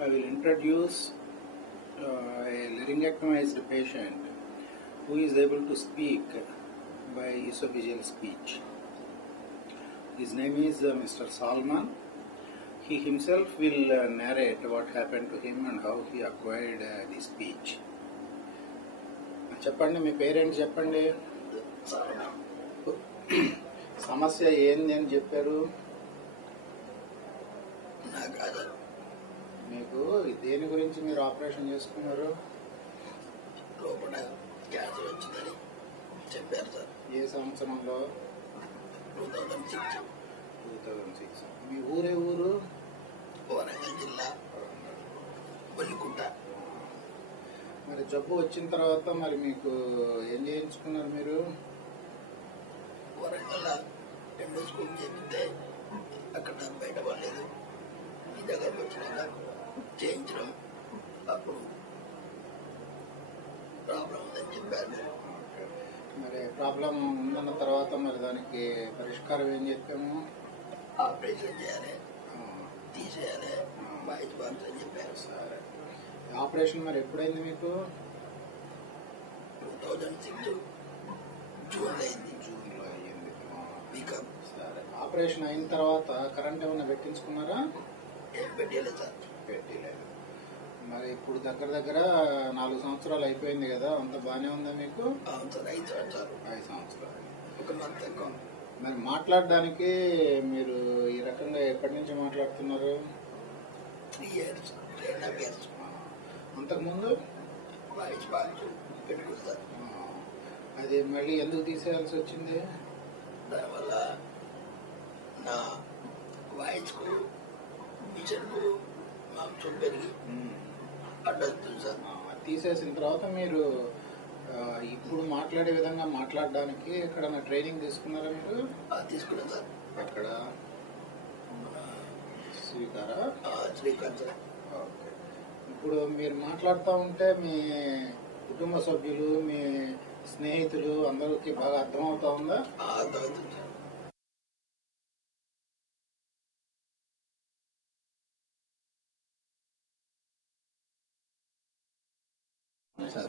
I will introduce a laryngectomized patient who is able to speak by esophageal speech. His name is Mr. Salman. He himself will narrate what happened to him and how he acquired the speech. చెప్పండి, మీ parents చెప్పండి. సమస్య ఏంది అని చెప్పారు మీకు? దేని గురించి మీరు ఆపరేషన్ చేసుకున్నారు? లోపల క్యాన్సర్ వచ్చిందని చెప్పారు సార్. ఏ సంవత్సరంలో? 2006. మీ ఊరే ఊరు? వరంగల్ జిల్లా బొల్లికుంట. మరి జబ్బు వచ్చిన తర్వాత మరి మీకు ఏం చేయించుకున్నారు మీరు? వరంగల్ ఎండోస్కోప్ చేపిస్తే అక్కడ బయటపడలేదు. ఈ దగ్గరకు వచ్చినాక చేయించడం, అప్పుడు ప్రాబ్లం ఉందని చెప్పారు. మరి ప్రాబ్లం ఉందన్న తర్వాత మరి దానికి పరిష్కారం ఏం చెప్పాము? ఆపరేషన్ చేయాలి, తీసేయాలి, వాయిస్ బాక్స్ అని చెప్పారు. సరే, ఆపరేషన్ మరి ఎప్పుడైంది మీకు? 2006 జూన్లో అయింది. జూన్లో అయ్యింది. సరే, ఆపరేషన్ అయిన తర్వాత కరెంట్ ఏమైనా పెట్టించుకున్నారా? ఏం పెట్టలేదు సార్. పెట్టలేదు. మరి ఇప్పుడు దగ్గర దగ్గర 4 సంవత్సరాలు అయిపోయింది కదా, అంత బాగానే ఉందా మీకు? అవును సార్, 5 సంవత్సరాలు. 5 సంవత్సరాలు. ఒక మంత్ ఎక్కువ. మరి మాట్లాడడానికి మీరు ఈ రకంగా ఎక్కడి నుంచి మాట్లాడుతున్నారు? 3 years, 3.5 years. అంతకుముందు వాయిస్ బాక్స్ పెట్టుకుంటారు. అది మళ్ళీ ఎందుకు తీసేయాల్సి వచ్చింది? దానివల్ల నా వాయిస్కు మిషన్కు మాంసం పెరిగి అడ్డొస్తుంది సార్. తీసేసిన తర్వాత మీరు ఇప్పుడు మాట్లాడే విధంగా మాట్లాడడానికి ఎక్కడన్నా ట్రైనింగ్ తీసుకున్నారా మీరు? తీసుకున్నాను సార్. అక్కడ శ్రీకారా? శ్రీకాంత్ సార్. ఓకే. ఇప్పుడు మీరు మాట్లాడుతూ ఉంటే మీ కుటుంబ సభ్యులు, మీ స్నేహితులు అందరికి బాగా అర్థమవుతా ఉందా? అర్థమవుతుంది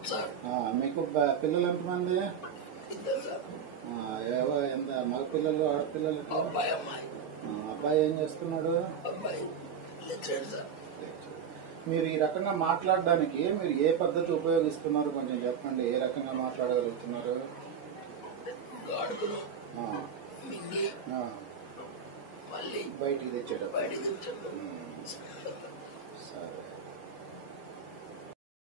సార్. మీకు పిల్లలు ఎంతమంది? ఇద్దరు సార్. ఎంత మగ పిల్లలు, ఆడపిల్లలు? అబ్బాయి, అమ్మాయి. అబ్బాయి ఏం చేస్తున్నాడు? అబ్బాయి లెక్చరర్ సార్. మీరు ఈ రకంగా మాట్లాడడానికి మీరు ఏ పద్ధతి ఉపయోగిస్తున్నారు కొంచెం చెప్పండి. ఏ రకంగా మాట్లాడగలుగుతున్నారు? గాడుకును మింగి మళ్ళీ బయటికి తెచ్చాడు. బయటికి తెచ్చాడు.